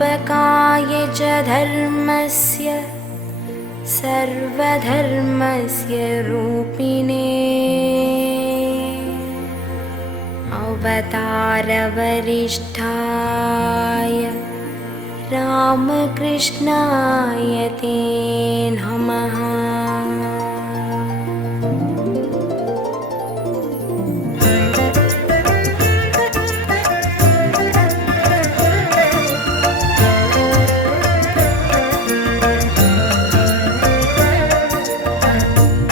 स्थापकाय च धर्मस्य सर्वधर्मस्य रूपिणे अवतारवरिष्ठाय रामकृष्णाय ते नमः।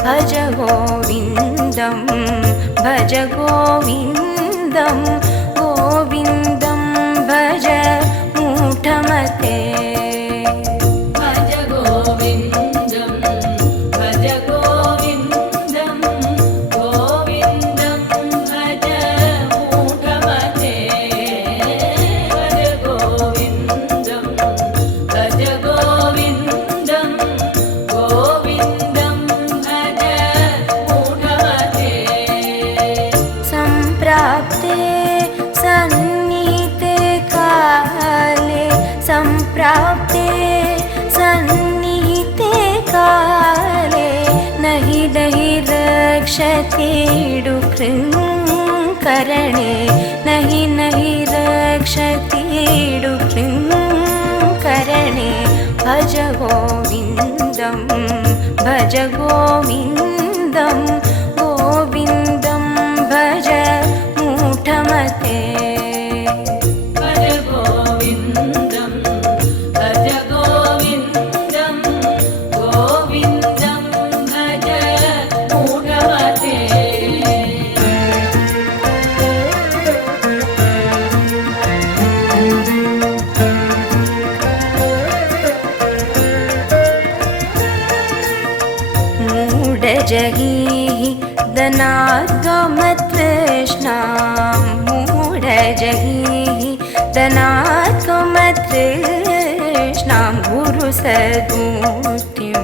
भज गोविन्दं भज गोविन्दं गोविन्दं भज मूढमते। भज गोविन्दं भज गोविन्दं गोविन्दं भज मूढमते। भज गोविन्दं भज गोविन्दं गोविन्दं भज मूढमते। सम्प्राप्ते सन्निहिते काले सम्प्राप्ते सन्निहिते काले नहि दहि रक्षति डुकृङ्करणे नहि नहि रक्षति डुकृङ्करणे। भज गोविन्दं भज गोविन्दं गोविन्दं भज मूढमते। भज गोविन्दं भज गोविन्दं गोविन्दं भज मूढमते। मूढजगीः दनाद्गमतृष्णां मूढजगीः दनाद्गमतृष्णां गुरुसदूतिं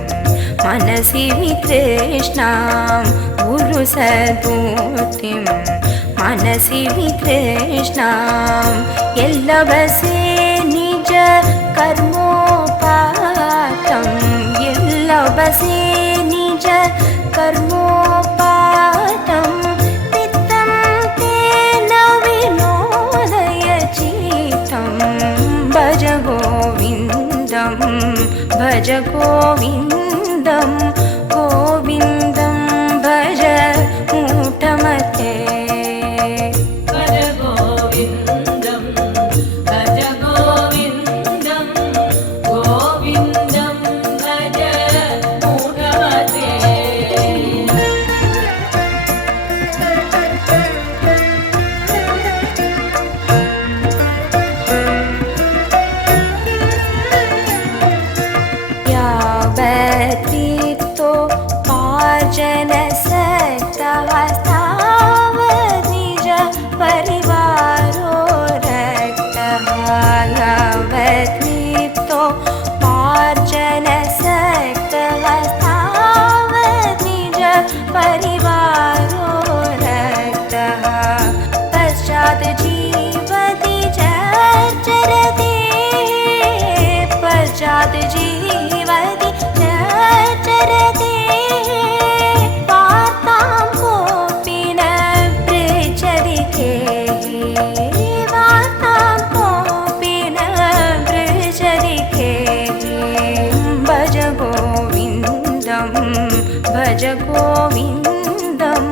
मनसि वितृष्णां गुरुसदूतिं मनसि वितृष्णां। यल्लभसे निज कर्मोपातं यल्लभसे निज कर्मोपातं पित्तं तेन विनोदय चित्तं। भज गोविन्दं भज गोविन्दं गोविन्दं भज मूढमते। भज गोविन्दं भज गोविन्दं गोविन्दं भज मूढमते। यावत्तो पार्जनसक्तः तावत् निज परिवारो रक्तः। यावत्तो पार्जनसक्तः तावत् निज परिवारो रक्तः। पश्चात् जीवति चरति पश्चात् जीवति चरति वार्तां कोऽपि न पृच्छति केः वार्तां कोऽपि न पृच्छति केः। भज गोविन्दं भज गोविन्दं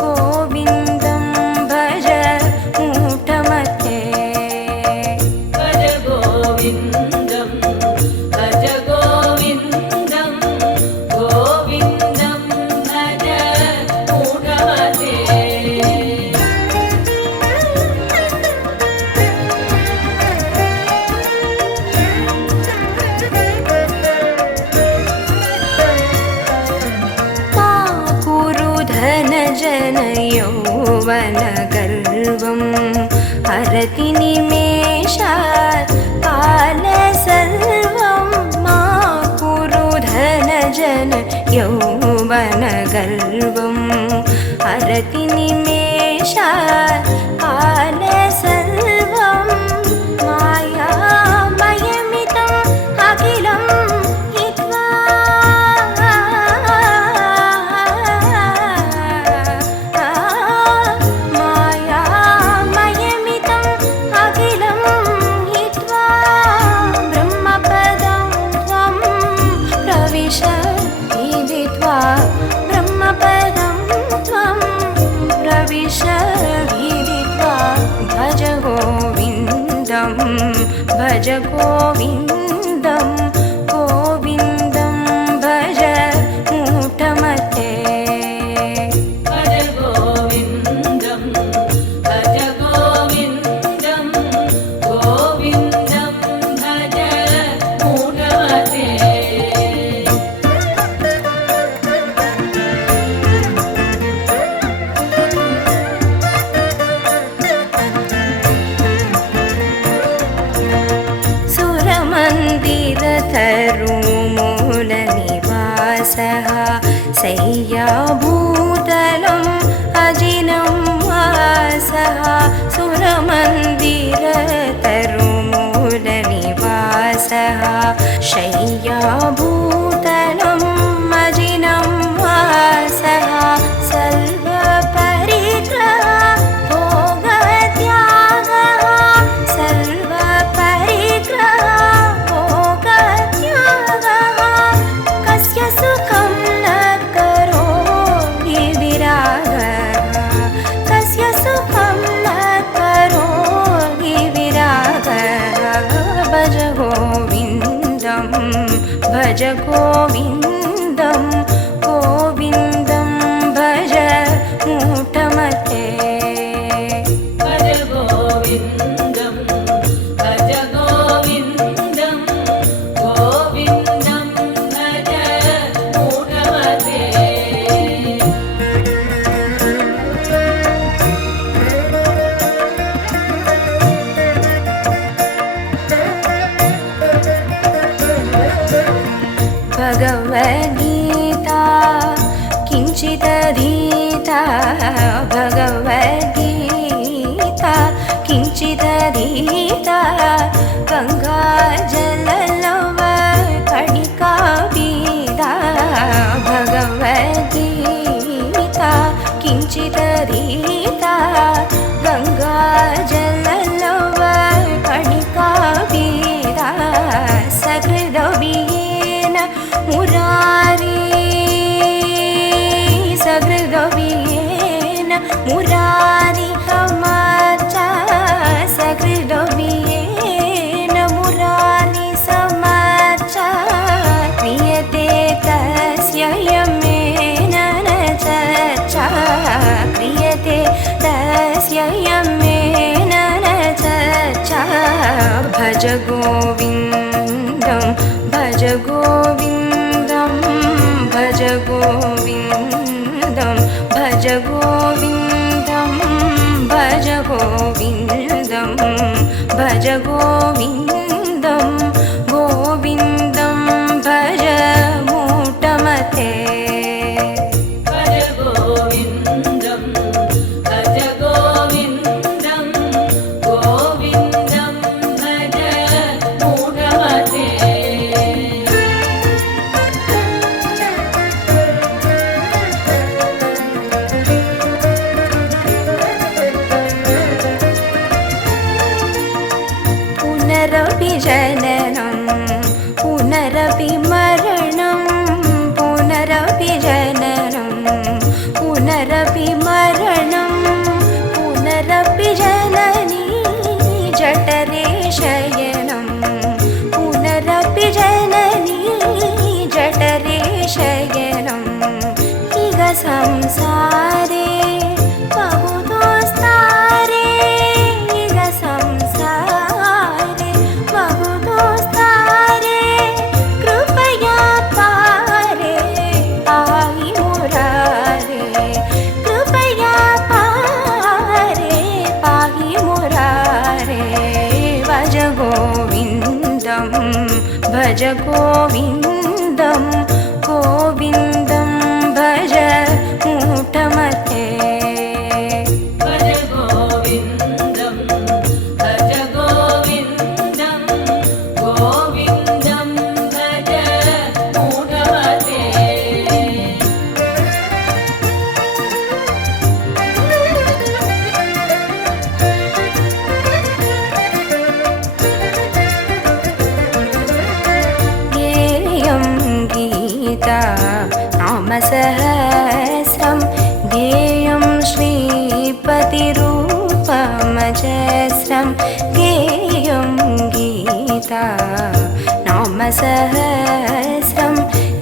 गोविन्दं भज मूढमते। भज गोविन्दं भज गोविन्दं गोविन्दं भज मूढमते। मा कुरु धनजन यौवनगर्वं हरति निमेषात् कालसर्वं। मा कुरु धनजन यौवनगर्वं हरति निमेषात् कालसर्वं। मायामय विदित्वा भज गोविन्दं भज गोविन्दं गोविन्दं भज मूढमते भज गोविन्दं भज गोविन्दं गोविन्दं भज मूढमते सुरमन्दिरतरुमूलनिवासः शय्याभूतलम् अजिनं वासः सुरमन्दिरतरुमूलनिवासः शय्याभूतलम् अजिनं वासः सर्वपरिग्रह भोगत्यागः सर्वपरिग्रह भोगत्यागः कस्य सुखं न करोति विरागः कस्य सुखं न करोति विरागः भज गोविन्दं भज गोविन्दं गोविन्दं भज मूढमते भज गोविन्दं भज गोविन्दं गोविन्दं भज मूढमते भगवद्गीता किञ्चिदधीता भगवद्गीता किञ्चिदधीता गङ्गाजललव कणिका पीता भगवद्गीता किञ्चिदधीता गङ्गाजललव कणिका पीता सकृदभियेन मुरारी सकृदभियेन मुरारी समाचा सकृदभियेन मुरारी समाचा क्रियते तस्य यमेन न चर्चा क्रियते तस्य यमेन न चर्चा भज गोविन्दं भज गोविन्दं भज गोविन्दं भज गोविन्दं भज गोविन्दं भज गोविन्दं गोविन्दं भज मूढमते भज गोविन्दं भज गोविन्दं गोविन्दं भज मूढमते पुनरपि जननं पुनरपि मरणं पुनरपि जननं पुनरपि मरणं पुनरपि जननी जठरे शयनं पुनरपि जननी जठरे शयनम् इह संसारे बहुदोस्तारे इह संसारे बहुदोस्तारे कृपया पारे पाहि मुरारे कृपया पारे पाहि मुरारे भज गोविन्दं भज गोविन्दं गोविन्दं भज मूढमते भज गोविन्दं भज गोविन्दं गोविन्दं भज मूढमते श्रीपतिरूपमजस्रं ध्येयं गीता नामसहस्रं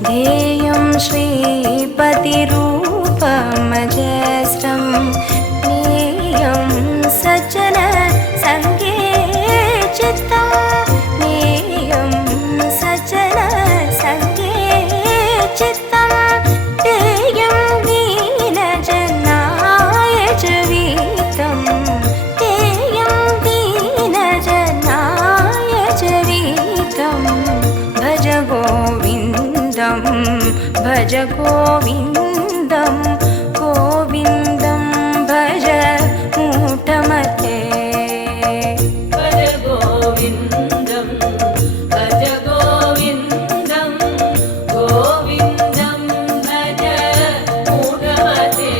ध्येयं श्रीपतिरूपमजस्रं ज्ञेयं सज्जन संगे चित्तं ज्ञेयं सज्जन संगे चित्तं ध्येयं दीनजनाय च वीतं ध्येयं दीनजनाय च वीतं भज गोविन्दं भज गोविन्दं गोविन्दं भज मूढमते भज गोविन्दं भज गोविन्दं गोविन्दं भज मूढमते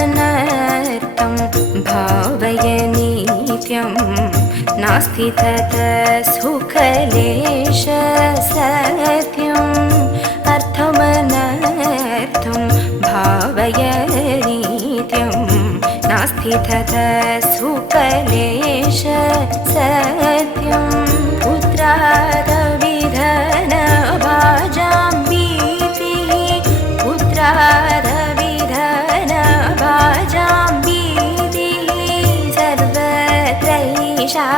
अर्थमनर्थं भावय नित्यं नास्ति ततः सुखलेश सत्यम् अर्थमनर्थं भावय नित्यं नास्ति ततः सुखलेश सत्यं पुत्रादविधन भाजां भीतिः पुत्रादविधन भाजां भीतिः सर्वत्रैषा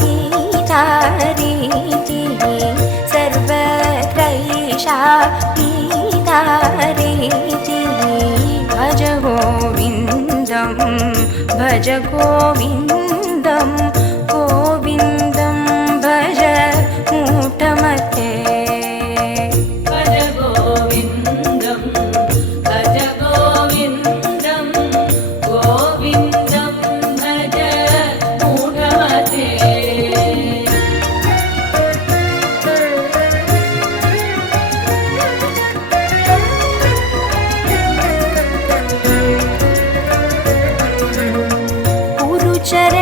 गीतारीतिः सर्वत्रैषा गीतारीतिः भज गोविन्दं भज गोविन्दं गोविन्दं भज मूढमते भज गोविन्दं भज गोविन्दं गोविन्दं भज मूढमते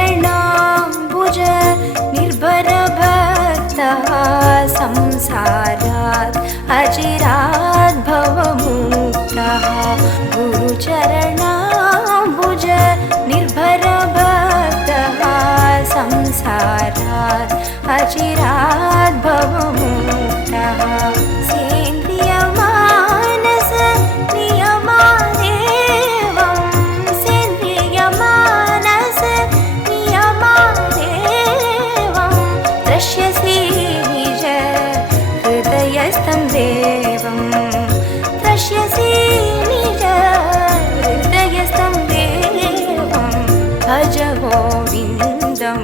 गुरुचरणाम्बुज निर्भरभक्तः संसारात् अचिरात् भवमुक्तः गुरुचरणाम्बुज निर्भरभक्तः संसारात् अचिरात् भवमुक्तः सेन्द्रियमानस नियमादेवं सेन्द्रियमानस नियमादेवं द्रक्ष्यसि निज हृदयस्थं देवं द्रक्ष्यसि निज हृदयस्थं देवं भज गोविन्दं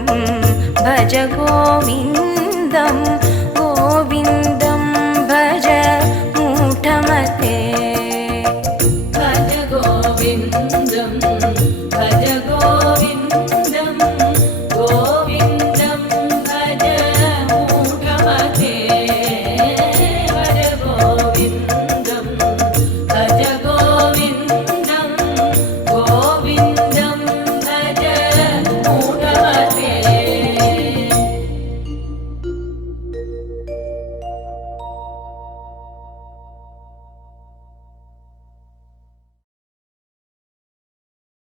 भज गोविन्दं गोविन्दं